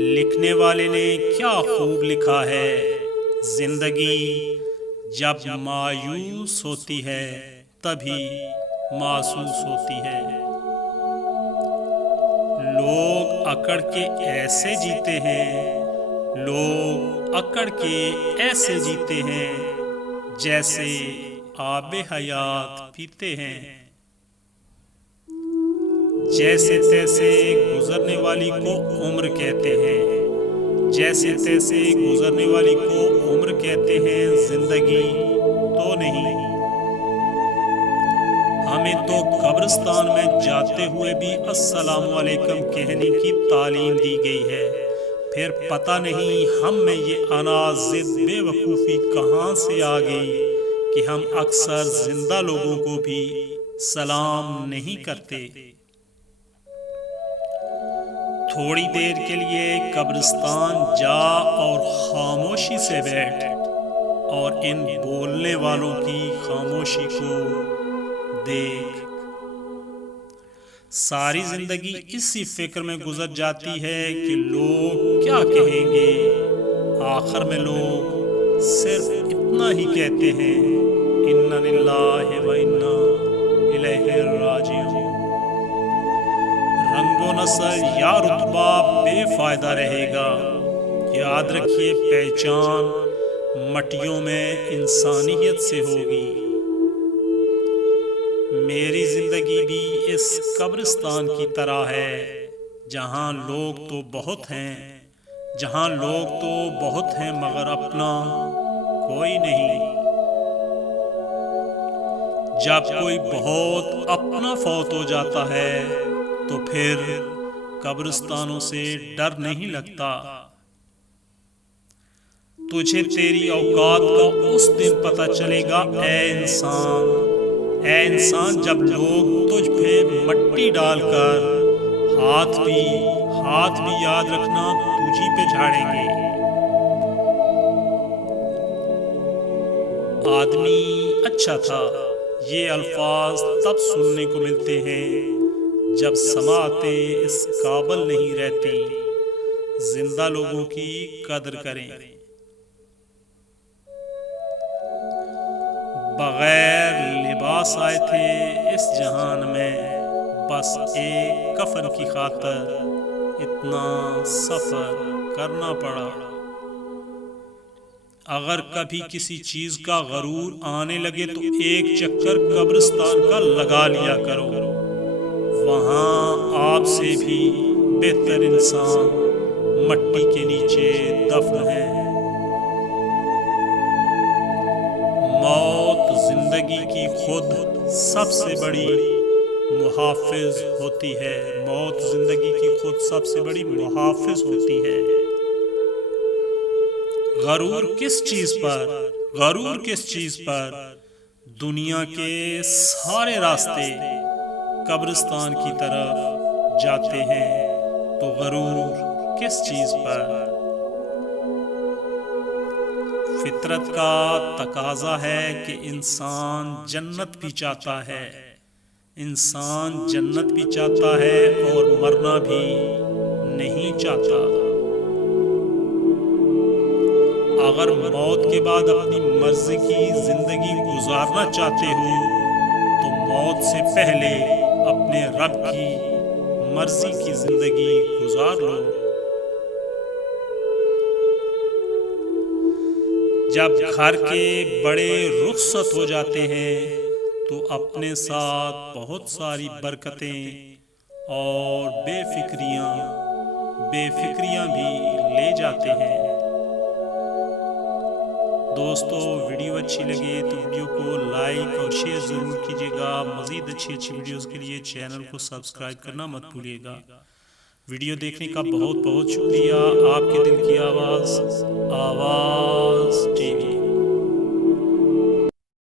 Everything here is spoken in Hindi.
लिखने वाले ने क्या खूब लिखा है। जिंदगी जब मायूस होती है तभी महसूस होती है। लोग अकड़ के ऐसे जीते हैं, लोग अकड़ के ऐसे जीते हैं जैसे आबे हयात पीते हैं। जैसे तैसे गुजरने वाली को उम्र कहते हैं, जैसे तैसे गुजरने वाली को उम्र कहते हैं, जिंदगी तो नहीं। हमें तो कब्रिस्तान में जाते हुए भी अस्सलामु अलैकुम कहने की तालीम दी गई है, फिर पता नहीं हम में ये अनाज़िद बेवकूफ़ी कहाँ से आ गई कि हम अक्सर जिंदा लोगों को भी सलाम नहीं करते। थोड़ी देर के लिए कब्रिस्तान जा और खामोशी से बैठ और इन बोलने वालों की खामोशी को देख। सारी जिंदगी इसी फिक्र में गुजर जाती है कि लोग क्या कहेंगे। आखिर में लोग सिर्फ इतना ही कहते हैं, इन्ना लिल्लाहि व इन्ना इलैहि राजिऊन। रंगो नस्ल या रुतबा बेफायदा रहेगा। याद रखिए, पहचान मटियों में इंसानियत से होगी। मेरी जिंदगी भी इस कब्रिस्तान की तरह है, जहाँ लोग तो बहुत हैं, जहाँ लोग तो बहुत हैं मगर अपना कोई नहीं। जब कोई बहुत अपना फौत हो जाता है तो फिर कब्रिस्तानों से डर नहीं लगता। तुझे तेरी औकात का उस दिन पता चलेगा ऐ इंसान, जब लोग तुझ पे मट्टी डालकर हाथ भी याद रखना तुझी पे झाड़ेंगे। आदमी अच्छा था, ये अल्फाज तब सुनने को मिलते हैं जब समाते इस काबिल नहीं रहती। जिंदा लोगों की कदर करें। बगैर लिबास आए थे इस जहान में, बस एक कफन की खातिर इतना सफर करना पड़ा। अगर कभी किसी चीज का गरूर आने लगे तो एक चक्कर कब्रिस्तान का लगा लिया करो। वहाँ आपसे भी बेहतर इंसान मट्टी के नीचे दफन है। मौत जिंदगी की खुद सबसे बड़ी मुहाफिज होती है। मौत जिंदगी की खुद सबसे बड़ी मुहाफिज होती है। गरूर किस चीज पर? दुनिया के सारे रास्ते कब्रिस्तान की तरफ जाते हैं, तो गरूर किस चीज पर? फितरत का तकाजा है कि इंसान जन्नत भी चाहता है, इंसान जन्नत भी चाहता है और मरना भी नहीं चाहता। अगर मौत के बाद अपनी मर्जी की जिंदगी गुजारना चाहते हो तो मौत से पहले अपने रब की मर्जी की जिंदगी गुजार लो। जब घर के बड़े रुखसत हो जाते हैं तो अपने साथ बहुत सारी बरकतें और बेफिक्रियां भी ले जाते हैं। दोस्तों, वीडियो अच्छी लगे तो वीडियो को लाइक और शेयर ज़रूर कीजिएगा। मज़ीद अच्छी वीडियोस के लिए चैनल को सब्सक्राइब करना मत भूलिएगा। वीडियो देखने का बहुत बहुत शुक्रिया। आपके दिल की आवाज़ टीवी।